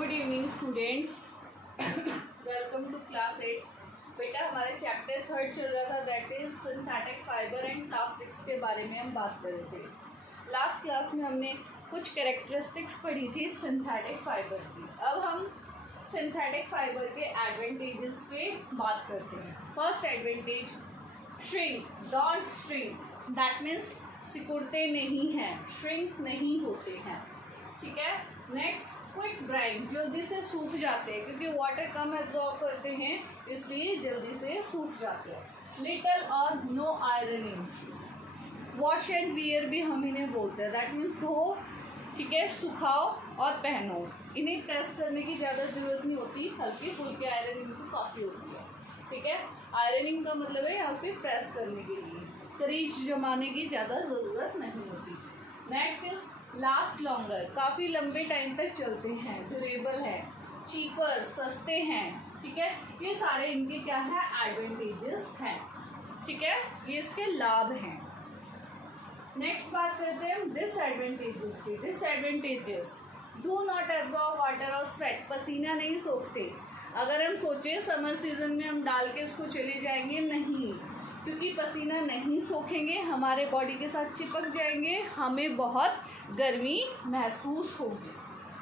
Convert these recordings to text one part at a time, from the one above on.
Good evening students, welcome to class 8। बेटा हमारे chapter 3 चल रहा था, that is synthetic fibre and plastics के बारे में हम बात कर रहे थे। लास्ट क्लास में हमने कुछ कैरेक्टरिस्टिक्स पढ़ी थी सिंथेटिक फाइबर की। अब हम सिंथेटिक फाइबर के एडवांटेजेस पे बात करते हैं। First advantage, shrink, don't shrink, that means सिकुड़ते नहीं हैं, श्रिंक नहीं होते हैं, ठीक है। नेक्स्ट, क्विक ड्राइंग, जल्दी से सूख जाते हैं क्योंकि वाटर कम एब्जॉर्ब करते हैं, इसलिए जल्दी से सूख जाते हैं। लिटल और no ironing, wash and wear भी हम इन्हें बोलते हैं, दैट मीन्स धो, ठीक है, सुखाओ और पहनो। इन्हें प्रेस करने की ज़्यादा ज़रूरत नहीं होती, हल्की फुल्की आयरनिंग तो काफ़ी होती है, ठीक है। आयरनिंग का मतलब है यहाँ पे प्रेस करने के लिए, करीज जमाने की ज़्यादा ज़रूरत नहीं होती। नेक्स्ट इज लास्ट लॉन्गर, काफ़ी लंबे टाइम तक चलते हैं, ड्यूरेबल है, चीपर, सस्ते हैं, ठीक है। ये सारे इनके क्या है, एडवांटेजेस हैं, ठीक है, ये इसके लाभ हैं। नेक्स्ट बात करते हैं डिसएडवांटेजेस की। Disadvantages, do not absorb water और स्वेट, पसीना नहीं सोखते। अगर हम सोचें समर सीजन में हम डाल के इसको चले जाएंगे, नहीं, क्योंकि पसीना नहीं सोखेंगे, हमारे बॉडी के साथ चिपक जाएंगे, हमें बहुत गर्मी महसूस होगी,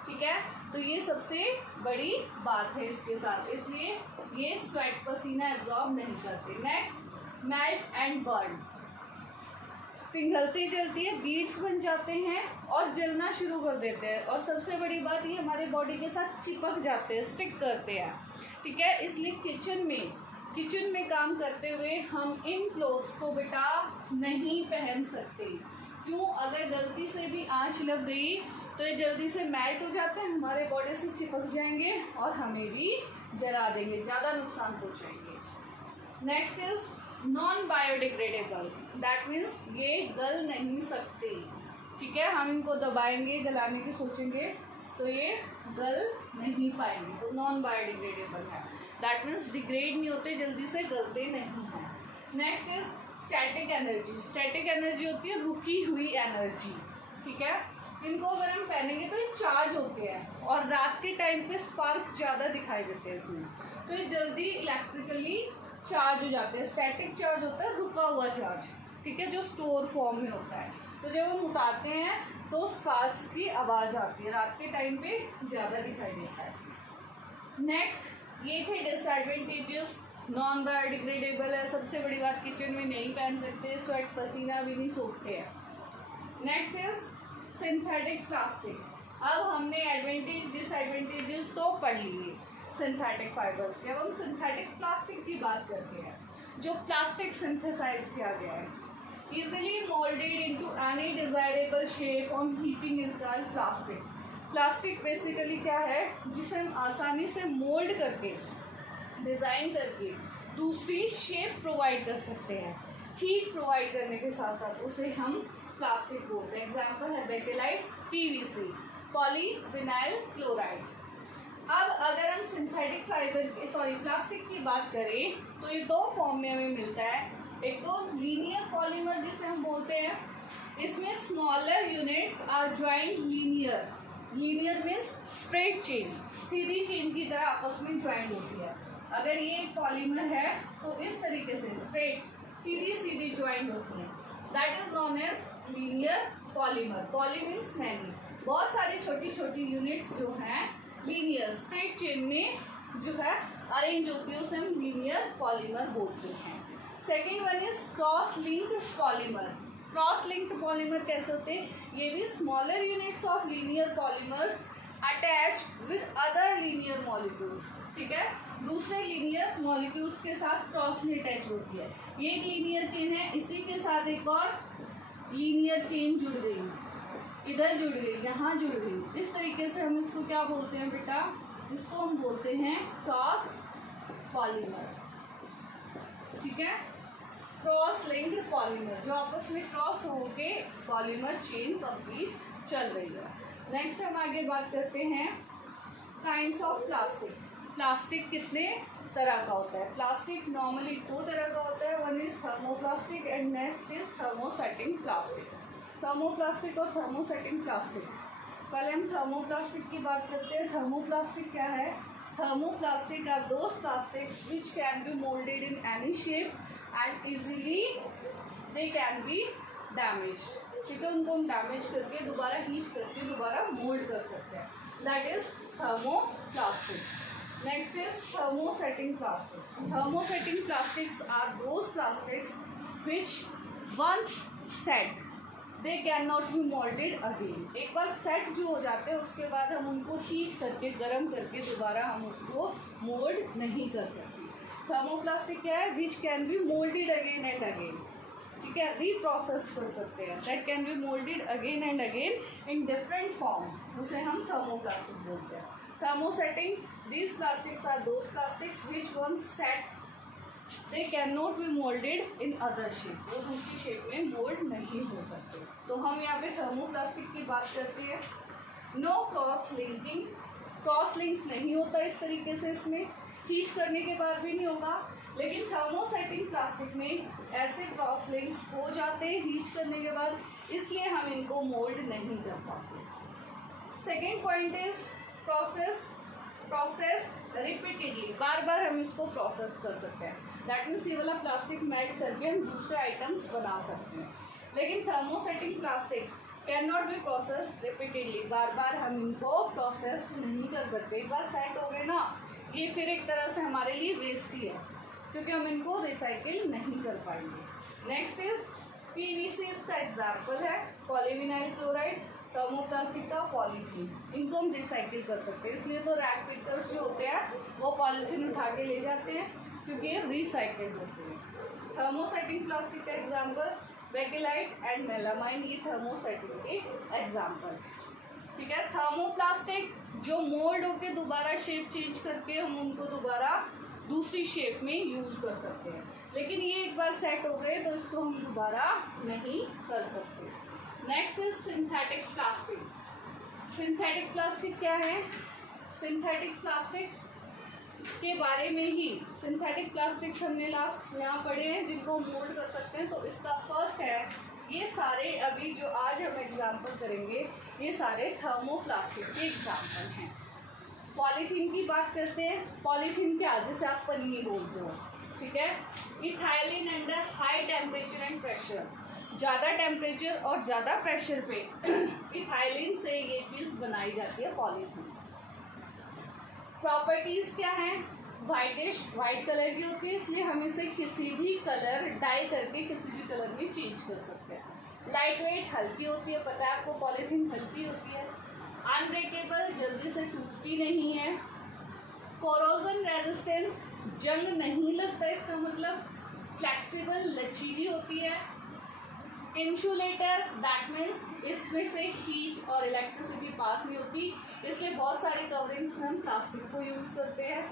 ठीक है। तो ये सबसे बड़ी बात है इसके साथ, इसलिए ये स्वेट, पसीना एब्जॉर्ब नहीं करते। नेक्स्ट, मेल्ट एंड बर्न, पिघलती जलती है, बीड्स बन जाते हैं और जलना शुरू कर देते हैं। और सबसे बड़ी बात, ये हमारे बॉडी के साथ चिपक जाते हैं, स्टिक करते हैं, ठीक है। इसलिए किचन में काम करते हुए हम इन क्लोथ्स को बेटा नहीं पहन सकते। क्यों? अगर गलती से भी आंच लग गई तो ये जल्दी से मेल्ट हो जाते हैं, हमारे बॉडी से चिपक जाएंगे और हमें भी जला देंगे, ज़्यादा नुकसान पहुँचाएंगे। Next is non biodegradable, that means ये गल नहीं सकते, ठीक है। हम इनको दबाएंगे, गलाने की सोचेंगे तो ये गल नहीं पाएंगे, तो नॉन बायोडिग्रेडेबल है, दैट मीन्स डिग्रेड नहीं होते, जल्दी से गलते नहीं हैं। Next is static energy, static energy होती है रुकी हुई एनर्जी, ठीक है। इनको अगर हम पहनेंगे तो ये चार्ज होते हैं और रात के टाइम पे स्पार्क ज़्यादा दिखाई देते हैं इसमें, तो ये जल्दी इलेक्ट्रिकली चार्ज हो जाते हैं। स्टैटिक चार्ज होता है रुका हुआ चार्ज, ठीक है, जो स्टोर फॉर्म में होता है। तो जब हम उतारते हैं तो स्पार्क्स की आवाज़ आती है, रात के टाइम पे ज़्यादा दिखाई देता है। नेक्स्ट, ये थे डिसएडवांटेजेस, नॉन बायोडिग्रेडेबल है, सबसे बड़ी बात किचन में नहीं पहन सकते, स्वेट, पसीना भी नहीं सोखते हैं। Next is synthetic plastic. अब हमने एडवांटेज डिसएडवांटेजेस तो पढ़ लिए सिंथेटिक फाइबर्स के, अब हम सिंथेटिक प्लास्टिक की बात करते हैं। जो प्लास्टिक सिंथेसाइज किया गया है, easily moulded into any desirable shape on heating is called plastic. Plastic basically क्या है, जिसे हम आसानी से मोल्ड करके, डिज़ाइन करके दूसरी शेप प्रोवाइड कर सकते हैं, हीट प्रोवाइड करने के साथ साथ उसे हम प्लास्टिक बोलते हैं। एग्जाम्पल है बेकेलाइट, पीवीसी, पॉलीविनाइल क्लोराइड। अब अगर हम सिंथेटिक फाइबर प्लास्टिक की बात करें तो ये दो फॉर्म में हमें मिलता है। एक तो लीनियर पॉलीमर जिसे हम बोलते हैं, इसमें smaller units are joint linear, linear means straight chain, सीधी चेन की तरह आपस में ज्वाइंट होती है। अगर ये एक पॉलीमर है तो इस तरीके से स्ट्रेट सीधी सीधी ज्वाइंट होती है, that is known as linear polymer. Poly means many, बहुत सारी छोटी छोटी यूनिट्स जो हैं लीनियर स्ट्रेट चेन में जो है अरेंज होती है, उसे हम लीनियर पॉलीमर बोलते हैं। Second one is cross linked polymer. Cross linked polymer कैसे होते हैं, ये भी smaller units of linear polymers attach with other linear molecules, ठीक है, दूसरे लीनियर मॉलिक्यूल्स के साथ क्रॉस में अटैच होती है। ये एक लीनियर चेन है, इसी के साथ एक और लीनियर चेन जुड़ गई, इधर जुड़ गई, यहाँ जुड़ गई, इस तरीके से हम इसको क्या बोलते हैं बेटा, इसको हम बोलते हैं क्रॉस पॉलीमर, ठीक है, क्रॉस लिंक्ड पॉलीमर, जो आपस में क्रॉस होके पॉलीमर चेन कंप्लीट चल रही है। नेक्स्ट हम आगे बात करते हैं काइंड्स ऑफ प्लास्टिक। प्लास्टिक कितने तरह का होता है? प्लास्टिक नॉर्मली दो तरह का होता है, one is thermoplastic and next is thermosetting plastic. Thermoplastic और थर्मोसेटिंग प्लास्टिक पहले हम थर्मोप्लास्टिक की बात करते हैं। थर्मोप्लास्टिक क्या है? Thermoplastic are those plastics which can be molded in any shape and easily they can be damaged. ठीक है, उनको हम डैमेज करके दोबारा हीट करके दोबारा मोल्ड कर सकते हैं। That is thermoplastic. Next is thermosetting plastic. Thermosetting plastics are those plastics which once set they can not be moulded again. एक बार सेट जो हो जाते हैं उसके बाद हम उनको हीट करके गर्म करके दोबारा हम उसको मोल्ड नहीं कर सकते। थर्मोप्लास्टिक क्या है? Which can be moulded again and again. ठीक है, रीप्रोसेस्ड कर सकते हैं। That can be moulded again and again in different forms, उसे हम थर्मोप्लास्टिक बोलते हैं। Thermosetting, these plastics are those plastics which once set they can not be moulded in other shape, वो दूसरी शेप में मोल्ड नहीं हो सकते। तो हम यहाँ पे थर्मोप्लास्टिक की बात करते हैं। No cross linking, cross link नहीं होता इस तरीके से, इसमें हीट करने के बाद भी नहीं होगा। लेकिन थर्मोसेटिंग प्लास्टिक में ऐसे क्रॉस लिंक्स हो जाते हैं हीट करने के बाद, इसलिए हम इनको मोल्ड नहीं कर पाते। Second point is processed repeatedly, बार बार हम इसको प्रोसेस कर सकते हैं। दैट मीन्स ये वाला प्लास्टिक मेल्ट करके हम दूसरे आइटम्स बना सकते हैं। लेकिन thermosetting plastic can not be processed repeatedly, बार बार हम इनको प्रोसेस्ड नहीं कर सकते। एक बार सेट हो गए ना, ये फिर एक तरह से हमारे लिए वेस्ट ही है, क्योंकि हम इनको रिसाइकिल नहीं कर पाएंगे। नेक्स्ट इज पीवीसी, इसका एग्जाम्पल है पॉलीविनाइल क्लोराइड, थर्मोप्लास्टिक का पॉलीथीन। इनको हम रिसाइकिल कर सकते हैं, इसलिए तो रैक पिकर्स जो होते हैं वो पॉलीथीन उठा के ले जाते हैं क्योंकि ये रिसाइकिल होते हैं। थर्मोसेटिंग प्लास्टिक का एग्जाम्पल बेकेलाइट एंड मेलामाइन, ये थर्मोसेटिंग के एग्जाम्पल। ठीक है, थर्मोप्लास्टिक जो मोल्ड होके दोबारा शेप चेंज करके हम उनको दोबारा दूसरी शेप में यूज़ कर सकते हैं। लेकिन ये एक बार सेट हो गए तो इसको हम दोबारा नहीं कर सकते। Next is synthetic plastic. Synthetic plastic क्या है? सिंथेटिक प्लास्टिक्स के बारे में ही, सिंथेटिक प्लास्टिक्स हमने लास्ट यहाँ पढ़े हैं जिनको मोल्ड कर सकते हैं। तो इसका फर्स्ट है, ये सारे अभी जो आज हम एग्जाम्पल करेंगे ये सारे थर्मोप्लास्टिक के एग्जाम्पल हैं। पॉलीथीन की बात करते हैं। पॉलीथीन क्या, जिसे आप पनीर बोलते हो, ठीक है। Ethylene under high temperature and pressure, ज़्यादा टेम्परेचर और ज़्यादा प्रेशर पे इथाइलिन से ये चीज़ बनाई जाती है पॉलीथीन। प्रॉपर्टीज़ क्या हैं? वाइटिश, वाइट कलर की होती है, इसलिए हम इसे किसी भी कलर डाई करके किसी भी कलर में चेंज कर सकते हैं। लाइट वेट, हल्की होती है, पता है आपको पॉलीथीन हल्की होती है। अनब्रेकेबल, जल्दी से टूटती नहीं है। कोरोजन रेजिस्टेंट, जंग नहीं लगता, इसका मतलब फ्लेक्सिबल, लचीली होती है। इंसुलेटर, दैट मीन्स इसमें से हीट और इलेक्ट्रिसिटी पास नहीं होती, इसलिए बहुत सारी कवरिंग्स में हम प्लास्टिक को यूज़ करते हैं।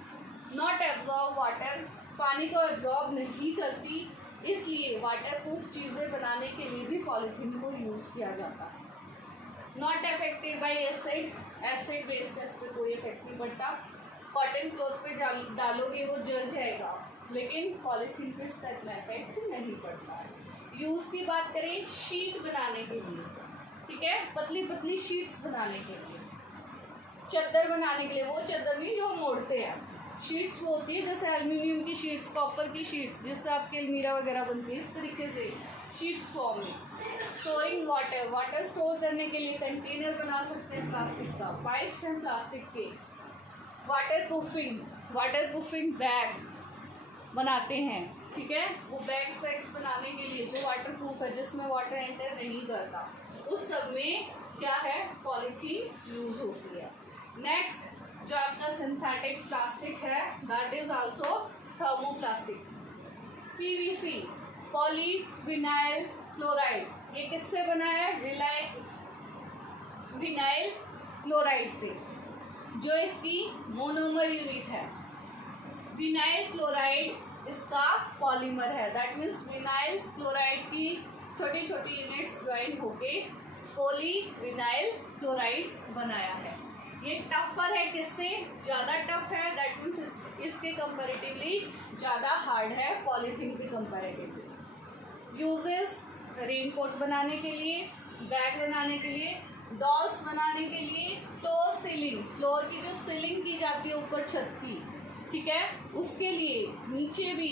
नॉट एब्जॉर्ब वाटर, पानी को एब्जॉर्ब नहीं करती, इसलिए वाटर प्रूफ चीज़ें बनाने के लिए भी पॉलीथीन को यूज़ किया जाता है। Not affected by acid, acid base पे इस पर कोई इफेक्ट नहीं पड़ता। कॉटन क्लॉथ पे डालोगे वो जल जाएगा, लेकिन पॉलीथीन पे इसका इतना इफेक्ट नहीं पड़ता है। यूज़ की बात करें, शीट बनाने के लिए, ठीक है, पतली पतली शीट्स बनाने के लिए, चादर बनाने के लिए, वो चादर नहीं जो मोड़ते हैं, शीट्स वो होती है जैसे एल्यूमिनियम की शीट्स, कॉपर की शीट्स, जिससे आपकी अलमीरा वगैरह बनती है, इस तरीके से शीट्स फॉर्म में। स्टोरिंग वाटर, वाटर स्टोर करने के लिए कंटेनर बना सकते हैं प्लास्टिक का। पाइप्स हैं प्लास्टिक के। वाटर प्रूफिंग बैग बनाते हैं, ठीक है, वो बैग्स बनाने के लिए जो वाटर प्रूफ है, जिसमें वाटर एंटर नहीं करता, उस सब में क्या है, पॉलीथीन यूज होती है। नेक्स्ट जो आपका सिंथेटिक प्लास्टिक है, that is also thermoplastic. PVC, polyvinyl chloride, ये किससे बना है? विनाइल क्लोराइड से, जो इसकी मोनोमर यूनिट है। विनाइल क्लोराइड इसका पॉलीमर है, दैट मीन्स विनाइल क्लोराइड की छोटी छोटी यूनिट्स ज्वाइन होके पॉलीविनाइल क्लोराइड बनाया है। ये टफर है, किससे? ज़्यादा टफ है, दैट मीन्स इसके कंपैरेटिवली ज़्यादा हार्ड है पॉलीथीन के कंपैरेटिवली। यूजेस, रेनकोट बनाने के लिए, बैग बनाने के लिए, डॉल्स बनाने के लिए फ्लोर सीलिंग, फ्लोर की जो सीलिंग की जाती है ऊपर छत की, ठीक है, उसके लिए नीचे भी,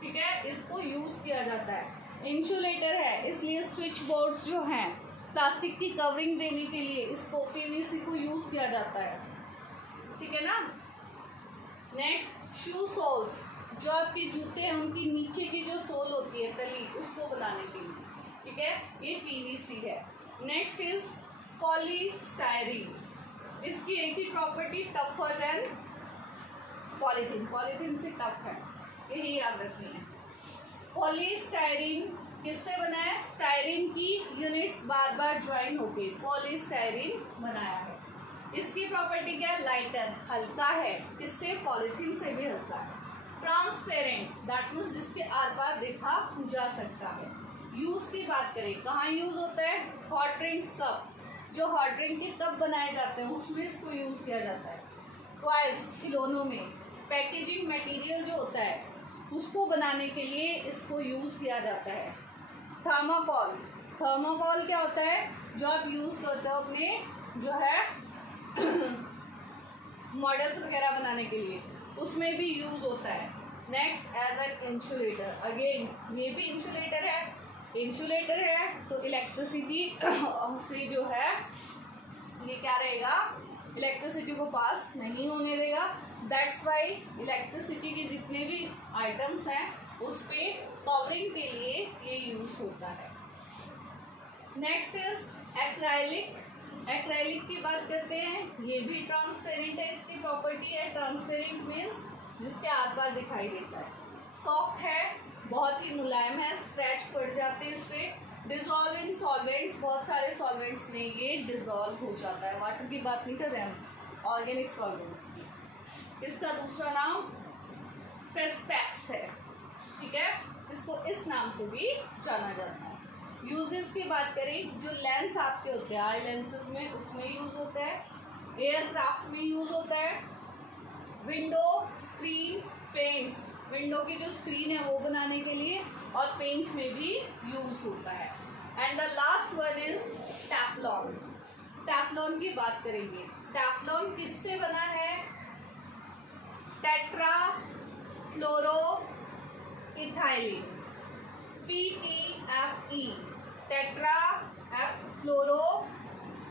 ठीक है, इसको यूज़ किया जाता है। इंसुलेटर है, इसलिए स्विच बोर्ड्स जो हैं प्लास्टिक की कवरिंग देने के लिए इसको पीवीसी को यूज़ किया जाता है, ठीक है ना। नेक्स्ट शू सोल्स, जो आपके जूते हैं उनकी नीचे की जो सोल होती है तली, उसको बनाने के लिए, ठीक है, ये पीवीसी है। नेक्स्ट इज पॉलीस्टायरीन, इसकी एक ही property, tougher than polythene, polythene से टफ है, यही याद रखनी है। पॉलीस्टायरीन किससे बना है? स्टायरीन की यूनिट्स बार बार ज्वाइन होके पॉलीस्टायरीन बनाया है। इसकी प्रॉपर्टी क्या है? लाइटर, हल्का है, किससे? पॉलीथीन से भी हल्का है। ट्रांसपेरेंट, दैट मीन्स जिसके आर पार देखा जा सकता है। यूज़ की बात करें, कहाँ यूज़ होता है? हॉट ड्रिंक्स कप, जो हॉट ड्रिंक के कप बनाए जाते हैं उसमें इसको यूज़ किया जाता है। टॉयज, खिलौनों में। पैकेजिंग मटेरियल जो होता है उसको बनाने के लिए इसको यूज़ किया जाता है। थर्माकोल, थर्माकोल क्या होता है? जो आप यूज़ करते हो अपने जो है मॉडल्स वगैरह बनाने के लिए, उसमें भी यूज़ होता है। Next as an insulator, again ये भी इंसुलेटर है। इंसुलेटर है तो इलेक्ट्रिसिटी से जो है ये क्या रहेगा? इलेक्ट्रिसिटी को पास नहीं होने देगा। दैट्स वाई इलेक्ट्रिसिटी के जितने भी आइटम्स हैं उस पे कवरिंग के लिए ये यूज़ होता है। नेक्स्ट इज एक्राइलिक, एक्राइलिक की बात करते हैं। ये भी ट्रांसपेरेंट है, इसकी प्रॉपर्टी है ट्रांसपेरेंट मीन्स जिसके आर पार दिखाई देता है। सॉफ्ट है, बहुत ही मुलायम है, स्क्रैच पड़ जाते हैं इस पर। डिजॉल्व इन सॉल्वेंट्स, बहुत सारे सॉल्वेंट्स में ये डिजॉल्व हो जाता है। वाटर की बात नहीं कर रहे हम, ऑर्गेनिक सॉल्वेंट्स की। इसका दूसरा नाम प्रेस्पेक्स है, ठीक है, इसको इस नाम से भी जाना जाता है। यूजेस की बात करें, जो लेंस आपके होते हैं आई लेंसेज में, उसमें यूज़ होता है। एयरक्राफ्ट में यूज़ होता है। विंडो, स्क्रीन, पेंट्स, विंडो की जो स्क्रीन है वो बनाने के लिए, और पेंट में भी यूज़ होता है। And the last one is Teflon. Teflon की बात करेंगे। टैफ्लॉन किससे बना है? Tetra fluoro ethylene, PTFE, tetra F fluoro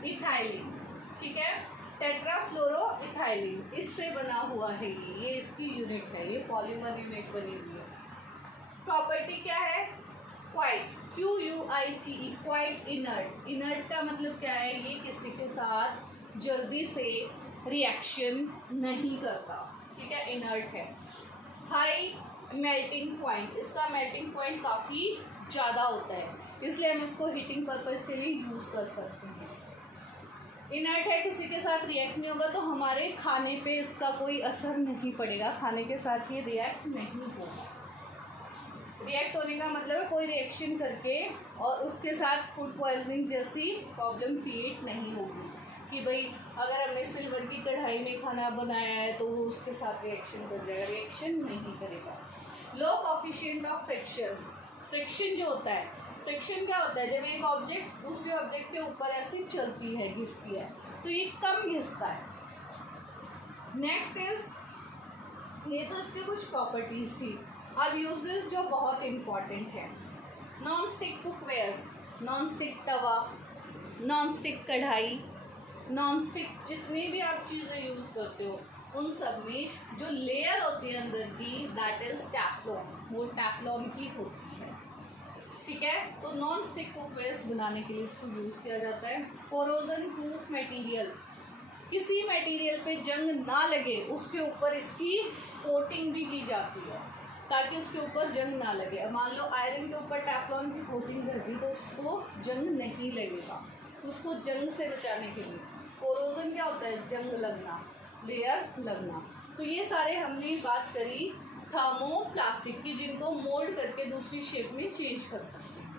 ethylene, ठीक है, टेट्रा फ्लोरो इथाइलिन, इससे बना हुआ है ये इसकी यूनिट है, ये पॉलीमर यूनिट बनी हुई है। प्रॉपर्टी क्या है? Quite, QUITE, quite inert. Inert का मतलब क्या है? ये किसी के साथ जल्दी से रिएक्शन नहीं करता, ठीक है, इनर्ट है। हाई मेल्टिंग पॉइंट, इसका मेल्टिंग पॉइंट काफ़ी ज़्यादा होता है, इसलिए हम इसको हीटिंग पर्पज़ के लिए यूज़ कर सकते हैं। इनर्ट है, किसी के साथ रिएक्ट नहीं होगा, तो हमारे खाने पे इसका कोई असर नहीं पड़ेगा, खाने के साथ ये रिएक्ट नहीं होगा। रिएक्ट होने का मतलब है कोई रिएक्शन करके और उसके साथ फूड पॉइजनिंग जैसी प्रॉब्लम क्रिएट नहीं होगी, कि भाई अगर हमने सिल्वर की कढ़ाई में खाना बनाया है तो वो उसके साथ रिएक्शन कर जाएगा, रिएक्शन नहीं करेगा। लो कोफिशिएंट ऑफ फ्रिक्शन, फ्रिक्शन जो होता है, फ्रिक्शन क्या होता है? जब एक ऑब्जेक्ट दूसरे ऑब्जेक्ट के ऊपर ऐसे चलती है, घिसती है, तो ये कम घिसता है। नेक्स्ट इज, ये तो इसके कुछ प्रॉपर्टीज थी। अब यूजेस जो बहुत इम्पॉर्टेंट है, non stick cookwares, non stick तवा, नॉन स्टिक कढ़ाई, नॉन स्टिक जितनी भी आप चीज़ें यूज़ करते हो उन सब में जो लेयर होती है अंदर की, दैट इज टैफ्लॉन, वो टैफ्लॉन की होती है, ठीक है। तो नॉन स्टिक कुकवेयर्स बनाने के लिए इसको यूज़ किया जाता है। कोरोजन प्रूफ मटेरियल, किसी मटेरियल पे जंग ना लगे उसके ऊपर इसकी कोटिंग भी की जाती है ताकि उसके ऊपर जंग ना लगे। अब मान लो आयरन के ऊपर टैफ्लॉन की कोटिंग कर दी तो उसको जंग नहीं लगेगा, उसको जंग से बचाने के लिए। कोरोजन क्या होता है? जंग लगना, लेयर लगना। तो ये सारे हमने बात करी थर्मोप्लास्टिक की, जिनको मोल्ड करके दूसरी शेप में चेंज कर सकते हैं।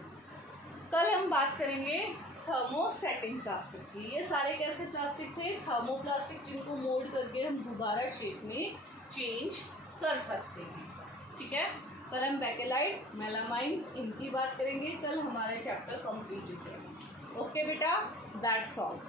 कल हम बात करेंगे थर्मोसेटिंग प्लास्टिक की। ये सारे कैसे प्लास्टिक थे? थर्मोप्लास्टिक, जिनको मोल्ड करके हम दोबारा शेप में चेंज कर सकते हैं, ठीक है। कल हम बेकेलाइट, मेलामाइन, इनकी बात करेंगे। कल हमारा चैप्टर कंप्लीट हो जाएगा। ओके बेटा, दैट्स ऑल।